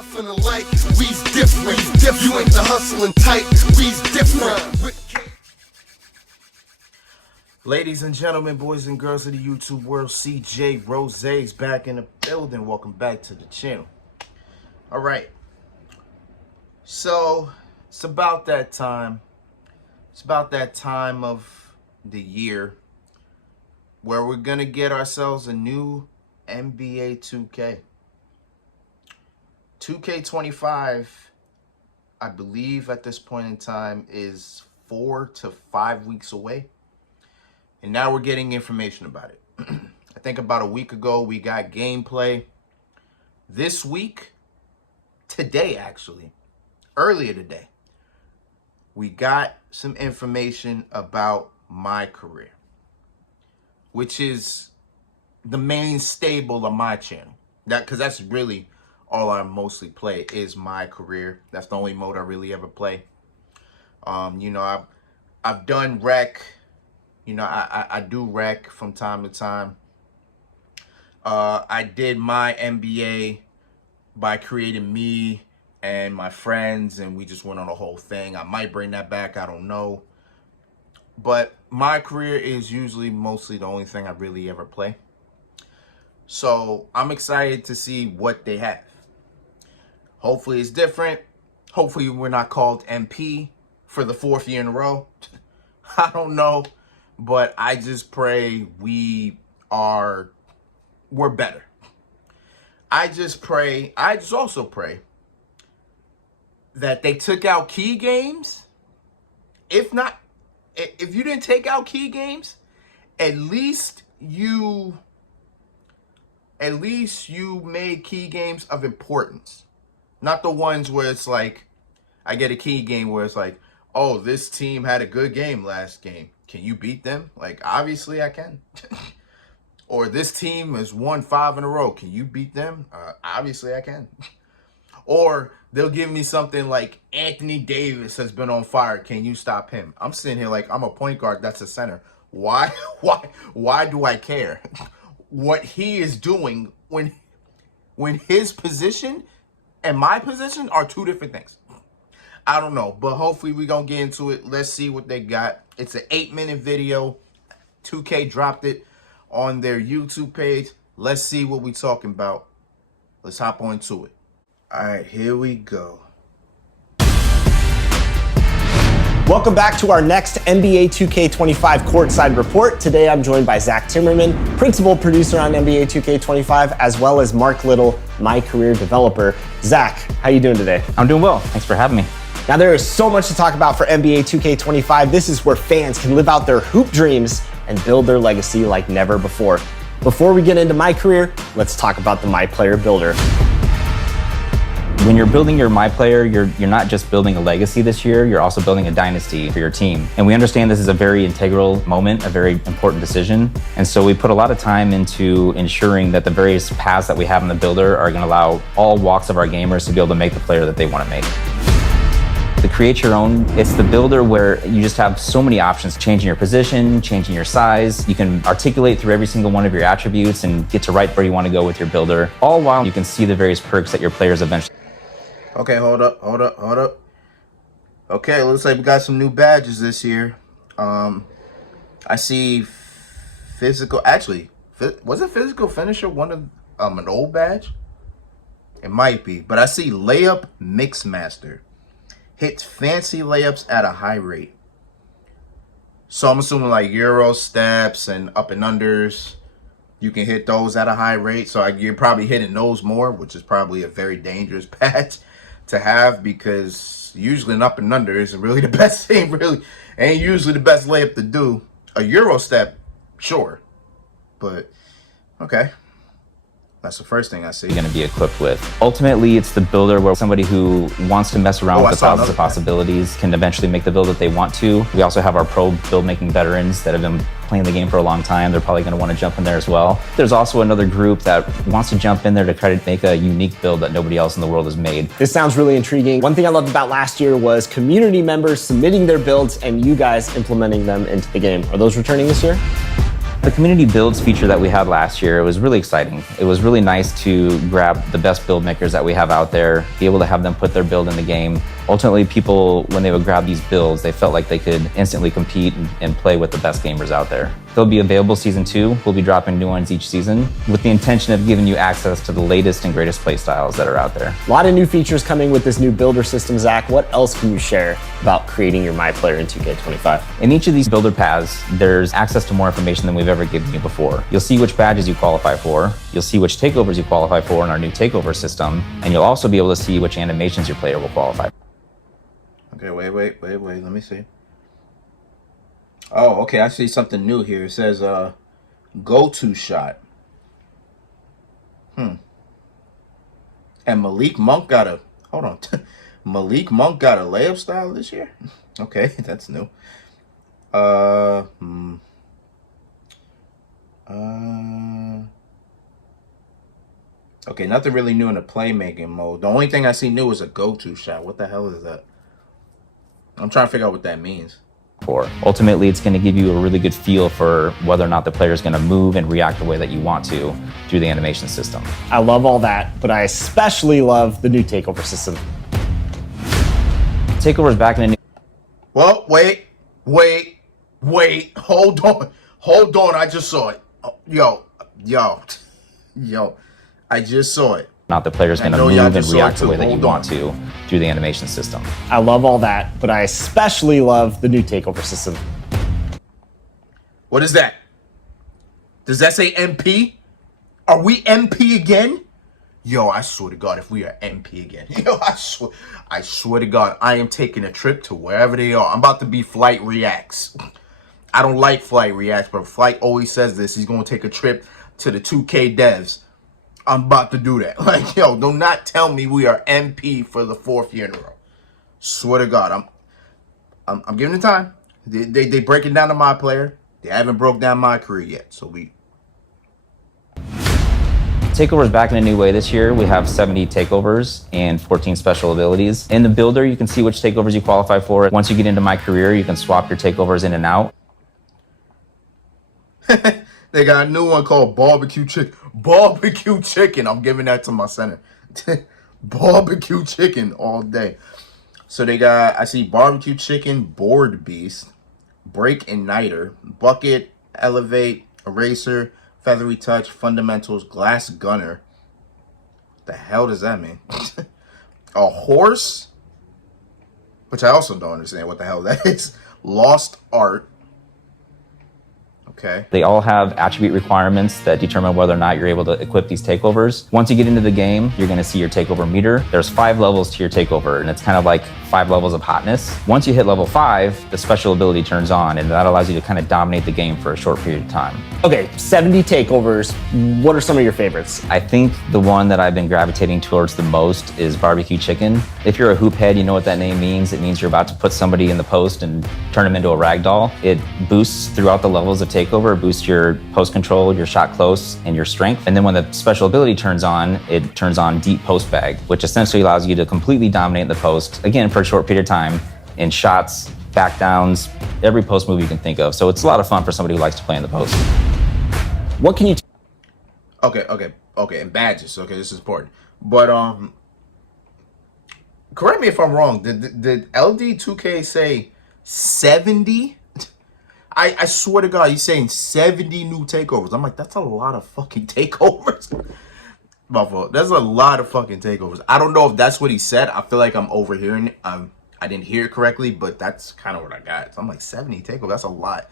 nothing alike. We's different. You ain't the hustling type. We's different. Ladies and gentlemen, boys and girls of the YouTube world, CJ Rose's back in the building. Welcome back to the channel. All right. So it's about that time. It's about that time of the year where we're going to get ourselves a new NBA 2K. 2K25, I believe at this point in time, is 4 to 5 weeks away. And now we're getting information about it. I think about a week ago, we got gameplay. This week, today actually, earlier today, we got some information about MyCareer, which is the main stable of my channel. Because that's really all I mostly play is MyCareer. That's the only mode I really ever play. You know, I've done rec. You know, I do rec from time to time. I did my NBA by creating me and my friends, and we just went on a whole thing. I might bring that back, I don't know. But MyCareer is usually mostly the only thing I really ever play. So I'm excited to see what they have. Hopefully it's different. Hopefully we're not called MP for the 4th year in a row. I don't know. But I just pray we're better. I just also pray that they took out key games. If you didn't take out key games, at least you made key games of importance. Not the ones where it's like, I get a key game where it's like, oh, this team had a good game last game. Can you beat them? Like, obviously I can. Or this team has won 5 in a row. Can you beat them? Obviously I can. Or they'll give me something like Anthony Davis has been on fire. Can you stop him? I'm sitting here like I'm a point guard. That's a center. Why do I care? What he is doing when his position and my position are two different things. I don't know, but hopefully we're going to get into it. Let's see what they got. It's an 8-minute video. 2K dropped it on their YouTube page. Let's see what we're talking about. Let's hop on to it. All right, here we go. Welcome back to our next NBA 2K25 Courtside report. Today I'm joined by Zach Timmerman, principal producer on NBA 2K25, as well as Mark Little, MyCareer developer. Zach, how you doing today? I'm doing well. Thanks for having me. Now there is so much to talk about for NBA 2K25. This is where fans can live out their hoop dreams and build their legacy like never before. Before we get into MyCareer, let's talk about the MyPlayer builder. When you're building your MyPlayer, you're not just building a legacy this year, you're also building a dynasty for your team. And we understand this is a very integral moment, a very important decision. And so we put a lot of time into ensuring that the various paths that we have in the builder are going to allow all walks of our gamers to be able to make the player that they want to make. To create your own, it's the builder where you just have so many options, changing your position, changing your size. You can articulate through every single one of your attributes and get to right where you want to go with your builder, all while you can see the various perks that your players eventually. Okay, hold up. Okay, looks like we got some new badges this year. I see physical, actually, was it physical finisher one of an old badge? It might be, but I see layup mix master. Hits fancy layups at a high rate. So I'm assuming like Euro steps and up and unders, you can hit those at a high rate. So you're probably hitting those more, which is probably a very dangerous badge to have, because usually an up and under isn't really the best thing, ain't usually the best layup to do. A Euro step, sure, but okay. That's the first thing I see. You're going to be equipped with. Ultimately, it's the builder where somebody who wants to mess around with the thousands of possibilities can eventually make the build that they want to. We also have our pro build making veterans that have been playing the game for a long time. They're probably going to want to jump in there as well. There's also another group that wants to jump in there to try to make a unique build that nobody else in the world has made. This sounds really intriguing. One thing I loved about last year was community members submitting their builds and you guys implementing them into the game. Are those returning this year? The community builds feature that we had last year, it was really exciting. It was really nice to grab the best build makers that we have out there, be able to have them put their build in the game. Ultimately, people, when they would grab these builds, they felt like they could instantly compete and play with the best gamers out there. They'll be available season 2. We'll be dropping new ones each season with the intention of giving you access to the latest and greatest play styles that are out there. A lot of new features coming with this new builder system, Zach. What else can you share about creating your MyPlayer in 2K25? In each of these builder paths, there's access to more information than we've ever given you before. You'll see which badges you qualify for, you'll see which takeovers you qualify for in our new takeover system, and you'll also be able to see which animations your player will qualify for. Okay, wait. Let me see. Oh, okay. I see something new here. It says go-to shot. And Malik Monk got a Malik Monk got a layup style this year. Okay, that's new. Okay, nothing really new in the playmaking mode. The only thing I see new is a go-to shot. What the hell is that? I'm trying to figure out what that means. Ultimately, it's going to give you a really good feel for whether or not the player is going to move and react the way that you want to through the animation system. I love all that, but I especially love the new takeover system. Takeover's back in a new... Well, wait. Hold on. I just saw it. Yo. I just saw it. Not the player's going to move and react the way that you want to through the animation system. I love all that, but I especially love the new takeover system. What is that? Does that say MP? Are we MP again? Yo, I swear to God, if we are MP again. Yo, I swear to God, I am taking a trip to wherever they are. I'm about to be Flight Reacts. I don't like Flight Reacts, but Flight always says this. He's going to take a trip to the 2K devs. I'm about to do that. Like, yo, do not tell me we are MP for the 4th year in a row. Swear to God, I'm giving it time. They breaking down to MyPlayer. They haven't broke down MyCareer yet, so we. Takeover's back in a new way this year. We have 70 takeovers and 14 special abilities. In the builder, you can see which takeovers you qualify for. Once you get into MyCareer, you can swap your takeovers in and out. They got a new one called barbecue chicken. Barbecue chicken. I'm giving that to my center. Barbecue chicken all day. So they got, I see barbecue chicken, board beast, break igniter, bucket, elevate, eraser, feathery touch, fundamentals, glass gunner. The hell does that mean? A horse, which I also don't understand what the hell that is. Lost art. Okay. They all have attribute requirements that determine whether or not you're able to equip these takeovers. Once you get into the game, you're going to see your takeover meter. There's 5 levels to your takeover, and it's kind of like 5 levels of hotness. Once you hit level 5, the special ability turns on, and that allows you to kind of dominate the game for a short period of time. Okay, 70 takeovers. What are some of your favorites? I think the one that I've been gravitating towards the most is barbecue chicken. If you're a hoop head, you know what that name means. It means you're about to put somebody in the post and turn them into a rag doll. It boosts throughout the levels of takeover, boosts your post control, your shot close, and your strength. And then when the special ability turns on, it turns on deep post bag, which essentially allows you to completely dominate the post, again, for a short period of time, in shots, back downs, every post move you can think of. So it's a lot of fun for somebody who likes to play in the post. What can you... Okay, and badges. Okay, this is important. But, correct me if I'm wrong. Did LD2K say 70? I swear to God, he's saying 70 new takeovers. I'm like, that's a lot of fucking takeovers. My fault. That's a lot of fucking takeovers. I don't know if that's what he said. I feel like I'm overhearing it. I didn't hear it correctly, but that's kind of what I got. So I'm like, 70 takeovers. That's a lot.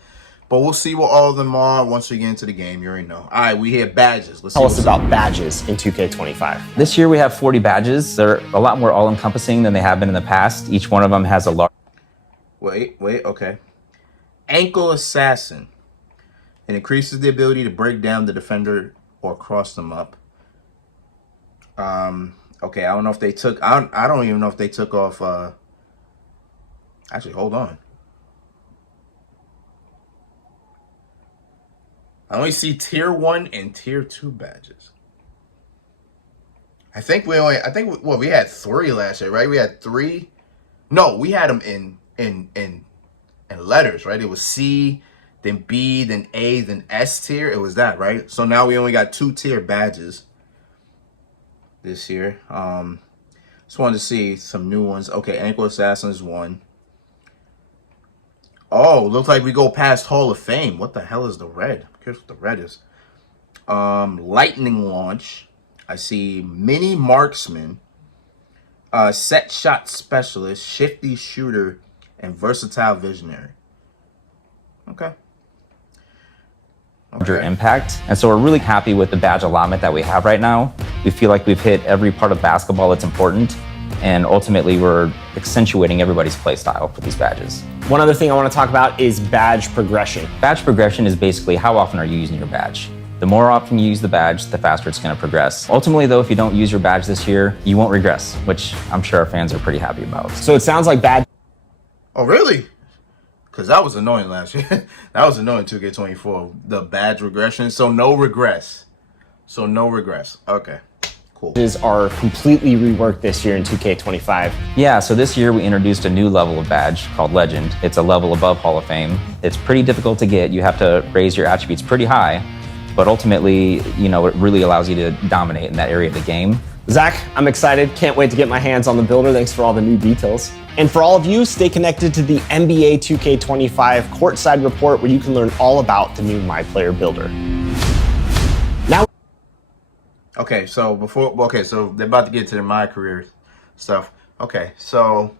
But we'll see what all of them are once we get into the game. You already know. All right, we hit badges. Let's Tell us about badges in 2K25. This year we have 40 badges. They're a lot more all-encompassing than they have been in the past. Each one of them has a large... Wait, okay. Ankle Assassin. It increases the ability to break down the defender or cross them up. Okay, I don't know if they took... I don't even know if they took off... Actually, hold on. I only see tier 1 and tier 2 badges. I think we had 3 last year, right? We had 3. No, we had them in letters, right? It was C, then B, then A, then S tier. It was that, right? So now we only got 2-tier badges this year. Just wanted to see some new ones. Okay, Ankle Assassin is 1. Oh, looks like we go past Hall of Fame. What the hell is the red? I'm curious what the red is. Lightning Launch. I see Mini Marksman, Set Shot Specialist, Shifty Shooter, and Versatile Visionary. Okay. Larger impact. And so we're really happy with the badge allotment that we have right now. We feel like we've hit every part of basketball that's important, and ultimately we're accentuating everybody's play style with these badges. One other thing I want to talk about is badge progression. Badge progression is basically how often are you using your badge. The more often you use the badge, the faster it's going to progress. Ultimately, though, if you don't use your badge this year, you won't regress, which I'm sure our fans are pretty happy about. So it sounds like badge. Oh, really? Because that was annoying last year. That was annoying 2K24. The badge regression. So no regress. Okay. Cool. Are completely reworked this year in 2K25. Yeah, so this year we introduced a new level of badge called Legend. It's a level above Hall of Fame. It's pretty difficult to get. You have to raise your attributes pretty high, but ultimately, it really allows you to dominate in that area of the game. Zach, I'm excited. Can't wait to get my hands on the builder. Thanks for all the new details. And for all of you, stay connected to the NBA 2K25 Courtside Report, where you can learn all about the new MyPlayer builder. Now. Okay, so so they're about to get to the MyCareer stuff. Okay, so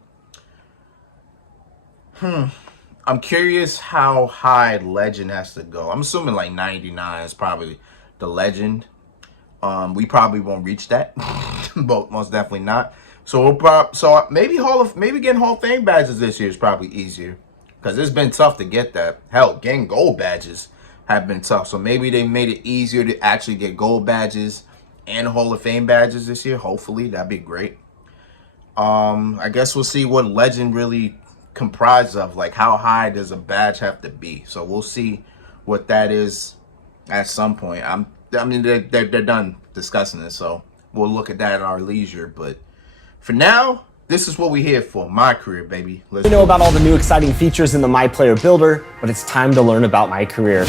I'm curious how high Legend has to go. I'm assuming like 99 is probably the Legend. We probably won't reach that, but most definitely not. So maybe getting Hall of Fame badges this year is probably easier, because it's been tough to get that. Hell, getting gold badges have been tough. So maybe they made it easier to actually get gold badges and Hall of Fame badges this year. Hopefully, that'd be great. I guess we'll see what Legend really comprises of. Like, how high does a badge have to be? So we'll see what that is at some point. They're done discussing it, so we'll look at that at our leisure. But for now, this is what we're here for. MyCareer, baby. We know about all the new exciting features in the MyPlayer builder, but it's time to learn about MyCareer.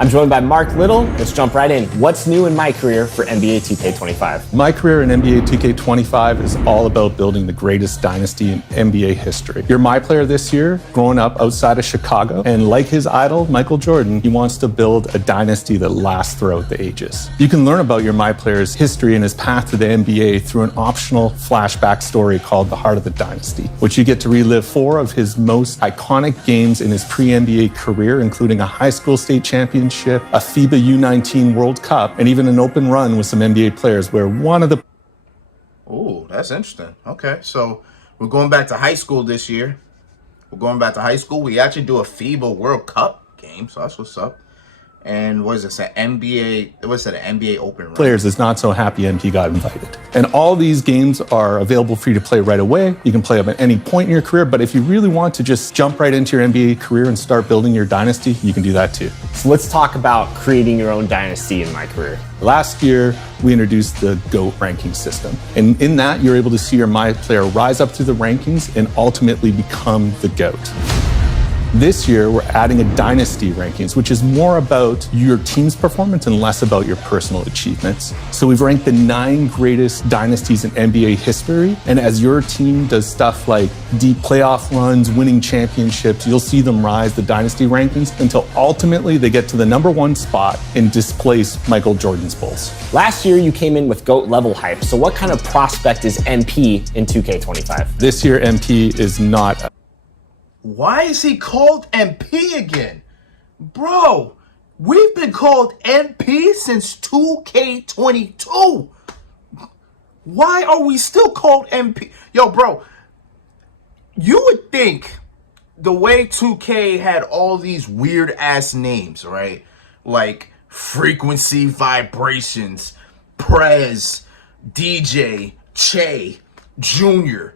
I'm joined by Mark Little. Let's jump right in. What's new in MyCareer for NBA 2K25? MyCareer in NBA 2K25 is all about building the greatest dynasty in NBA history. Your MyPlayer this year, growing up outside of Chicago, and like his idol, Michael Jordan, he wants to build a dynasty that lasts throughout the ages. You can learn about your MyPlayer's history and his path to the NBA through an optional flashback story called The Heart of the Dynasty, which you get to relive 4 of his most iconic games in his pre-NBA career, including a high school state championship, a FIBA U19 World Cup, and even an open run with some NBA players where one of the... Oh, that's interesting. Okay, so we're going back to high school this year. We actually do a FIBA World Cup game, so that's what's up. And what is this, an NBA open run? Players is not so happy MP got invited. And all these games are available for you to play right away. You can play them at any point in your career, but if you really want to just jump right into your NBA career and start building your dynasty, you can do that too. So let's talk about creating your own dynasty in MyCareer. Last year, we introduced the GOAT ranking system. And in that, you're able to see your MyPlayer rise up through the rankings and ultimately become the GOAT. This year, we're adding a dynasty rankings, which is more about your team's performance and less about your personal achievements. So we've ranked the 9 greatest dynasties in NBA history. And as your team does stuff like deep playoff runs, winning championships, you'll see them rise the dynasty rankings until ultimately they get to the #1 spot and displace Michael Jordan's Bulls. Last year, you came in with GOAT level hype. So what kind of prospect is MP in 2K25? This year, MP is not... Why is he called MP again? Bro, we've been called MP since 2K22. Why are we still called MP? Yo, bro, you would think the way 2K had all these weird ass names, right? Like Frequency Vibrations, Prez, DJ, Che, Junior,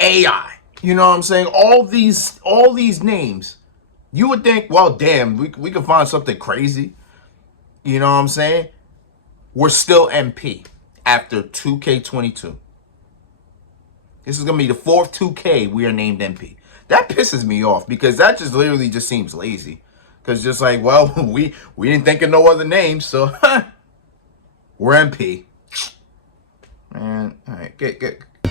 AI. You know what I'm saying? All these names. You would think, well, damn, we could find something crazy. You know what I'm saying? We're still MP after 2K22. This is going to be the 4th 2K we are named MP. That pisses me off because that just literally just seems lazy. Because just like, well, we didn't think of no other names, so we're MP. Man, all right, get.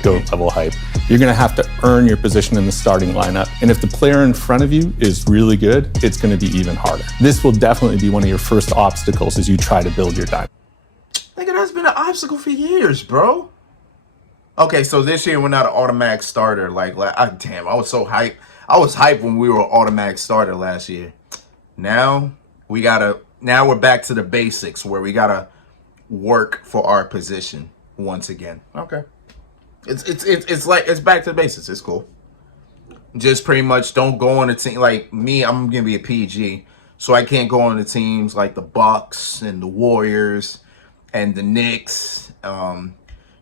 GOAT level hype. You're going to have to earn your position in the starting lineup. And if the player in front of you is really good, it's going to be even harder. This will definitely be one of your first obstacles as you try to build your dynasty. Nigga, that's been an obstacle for years, bro. Okay, so this year we're not an automatic starter. Damn, I was so hyped. I was hyped when we were an automatic starter last year. Now we're back to the basics where we gotta work for our position once again. Okay. It's back to the basics. It's cool. Just pretty much don't go on a team like me. I'm gonna be a PG, so I can't go on the teams like the Bucks and the Warriors and the Knicks.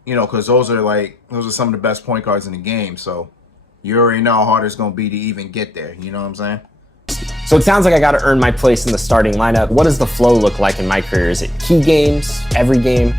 Because those are some of the best point guards in the game. So you already know how hard it's gonna be to even get there. You know what I'm saying? So it sounds like I got to earn my place in the starting lineup. What does the flow look like in MyCareer? Is it key games, every game?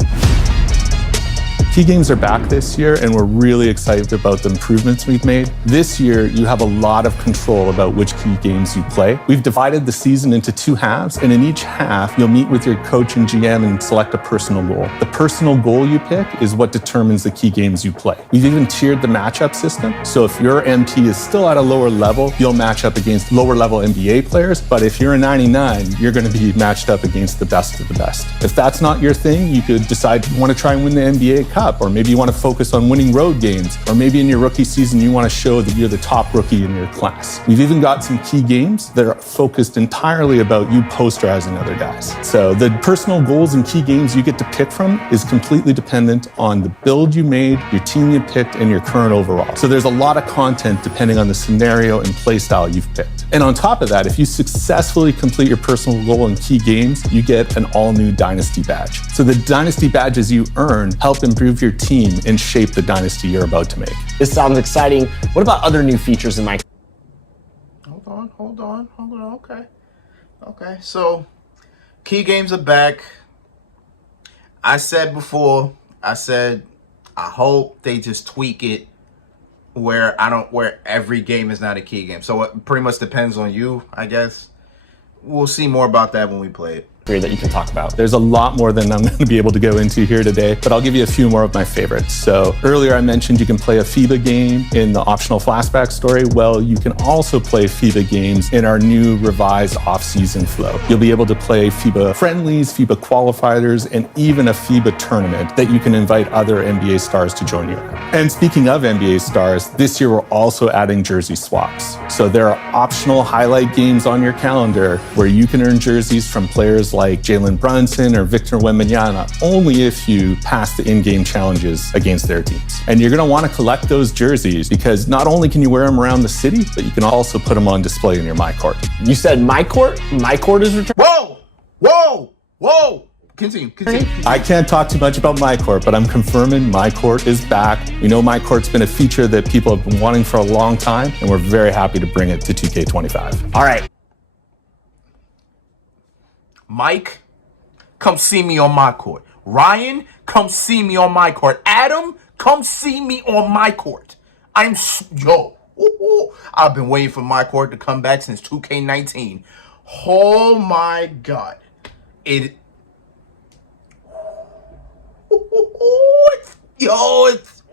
Key games are back this year, and we're really excited about the improvements we've made. This year, you have a lot of control about which key games you play. We've divided the season into 2 halves, and in each half, you'll meet with your coach and GM and select a personal goal. The personal goal you pick is what determines the key games you play. We've even tiered the matchup system, so if your MP is still at a lower level, you'll match up against lower level NBA players, but if you're a 99, you're going to be matched up against the best of the best. If that's not your thing, you could decide you want to try and win the NBA Cup. Or maybe you want to focus on winning road games, or maybe in your rookie season you want to show that you're the top rookie in your class. We've even got some key games that are focused entirely about you posterizing other guys. So the personal goals and key games you get to pick from is completely dependent on the build you made, your team you picked, and your current overall. So there's a lot of content depending on the scenario and play style you've picked. And on top of that, if you successfully complete your personal goal and key games, you get an all-new Dynasty badge. So the Dynasty badges you earn help improve your team and shape the dynasty you're about to make. This sounds exciting. What about other new features in MyCareer? Hold on. Okay. So, key games are back. I said before, I hope they just tweak it where every game is not a key game. So it pretty much depends on you, I guess. We'll see more about that when we play it. That you can talk about. There's a lot more than I'm going to be able to go into here today, but I'll give you a few more of my favorites. So earlier I mentioned you can play a FIBA game in the optional flashback story. Well, you can also play FIBA games in our new revised off-season flow. You'll be able to play FIBA friendlies, FIBA qualifiers, and even a FIBA tournament that you can invite other NBA stars to join you. And speaking of NBA stars, this year we're also adding jersey swaps. So there are optional highlight games on your calendar where you can earn jerseys from players like Jalen Brunson or Victor Wembanyama, only if you pass the in-game challenges against their teams. And you're going to want to collect those jerseys because not only can you wear them around the city, but you can also put them on display in your MyCourt. You said MyCourt? MyCourt is returning? Whoa! Continue. I can't talk too much about MyCourt, but I'm confirming MyCourt is back. We know MyCourt's been a feature that people have been wanting for a long time, and we're very happy to bring it to 2K25. All right. Mike, come see me on MyCourt. Ryan, come see me on MyCourt. Adam, come see me on MyCourt. I've been waiting for MyCourt to come back since 2K19. Oh my God.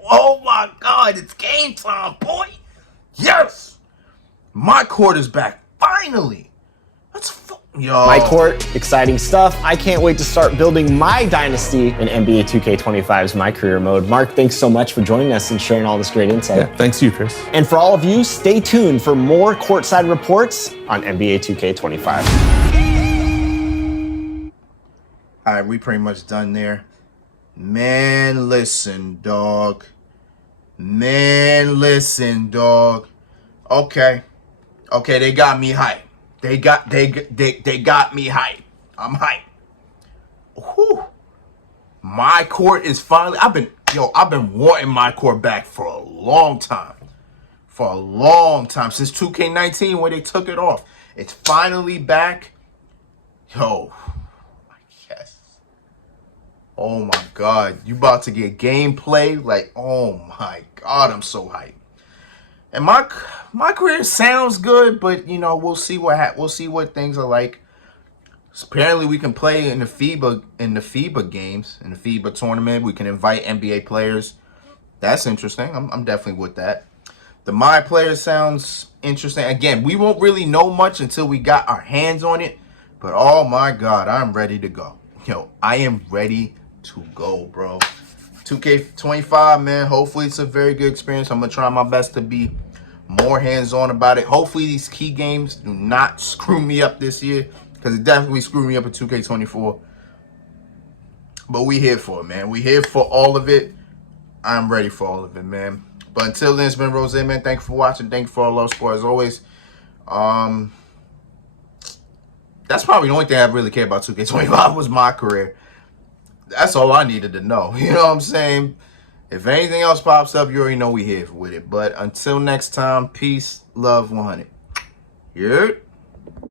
Oh my God, it's game time, boy. Yes. MyCourt is back, finally. MyCourt, exciting stuff. I can't wait to start building my dynasty in NBA 2K25's MyCareer mode. Mark, thanks so much for joining us and sharing all this great insight. Yeah, thanks to you, Chris. And for all of you, stay tuned for more Courtside reports on NBA 2K25. All right, we pretty much done there. Man, listen, dog. Okay, they got me hyped. They got me hyped. I'm hyped. Whew. MyCourt is finally. I've been wanting MyCourt back for a long time. Since 2K19 when they took it off. It's finally back. Yes. Oh my God. You about to get gameplay? Oh my God, I'm so hyped. And my career sounds good, but you know, we'll see what things are like. Apparently, we can play in the FIBA games, in the FIBA tournament. We can invite NBA players. That's interesting. I'm definitely with that. The MyPlayer sounds interesting. Again, we won't really know much until we got our hands on it. But oh my God, I'm ready to go. Yo, I am ready to go, bro. 2K25, man. Hopefully, it's a very good experience. I'm gonna try my best to be more hands-on about it. Hopefully, these key games do not screw me up this year, because it definitely screwed me up in 2K24. But we here for it, man. We here for all of it. I'm ready for all of it, man. But until then, it's been Rose, man. Thank you for watching. Thank you for all love support as always. That's probably the only thing I really care about 2K25 was my career. That's all I needed to know. You know what I'm saying? If anything else pops up, you already know we here with it. But until next time, peace, love, 100. Yeah.